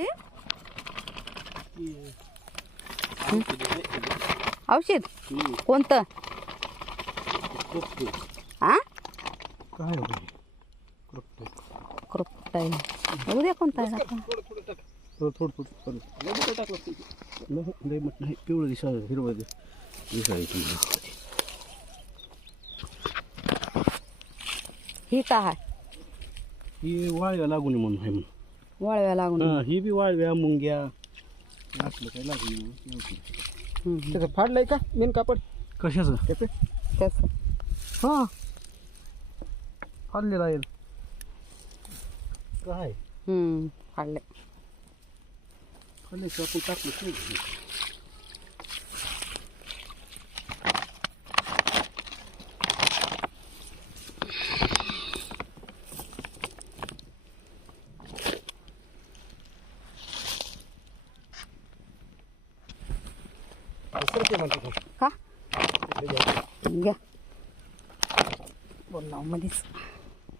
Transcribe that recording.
ते औषध कोणतं हा काय क्रोपटाय बघू द्या कोणता आहे आता. थोडं नाही पिवळं दिसा हिरवं दिसायचं. ही का आहे ही वाळव्या लागून म्हणून आहे म्हणून. वळव्या लागून ही बी वाळव्या मुंग्या असलं काय लागून. त्याचं फाडलंय का मेन कापड कशाचं त्याचं त्याच हा फाडलेलं आहे काय फाडले फाडल्याचं आपण टाकलं. का घ्या बोल मध्येच